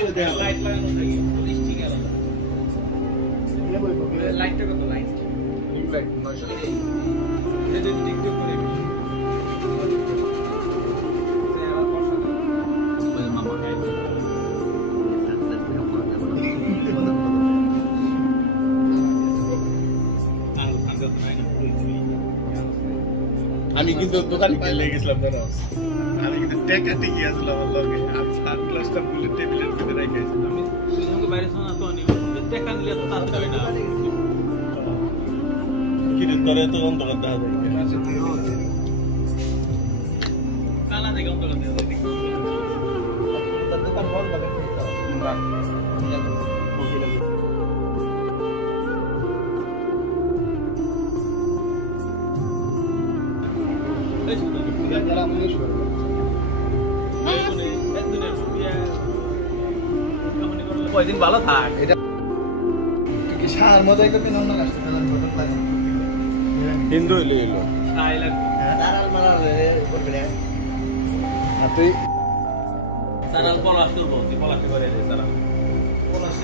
light লাগানো থাকে police ঠিক আছে লাইটটা কত লাইট রিং লাইট 900 এদের টিকটক করে আমি কিন্তু দোকানে চলে গেছিলাম জানো আমি কিন্তু টাকা টিকে আসলাম আমার লগে আর সানগ্লাসটা বুলেট টেবিলের ভিতরে রেখেছিলাম আমি সঙ্গে বাইরে শোনা তো আনি টাকা নিলে তো তাতে হয় না কি রে তোরে তো অন্ধকার দেখা যায় কালা দেখে অন্ধকার দেখা যায় তার দোকান বন্ধ হবে না কয়দিন ভালো থাক এটা কি শাহর মধ্যে একটা পিন অন্য কাছে ফেলার ফটো লাগে হিন্দু এলো স্টাইল দাঁড়াল মারাল করবে না তুই সারাল পলাশ করবো তুই পলাশ করে সারাল পলাশ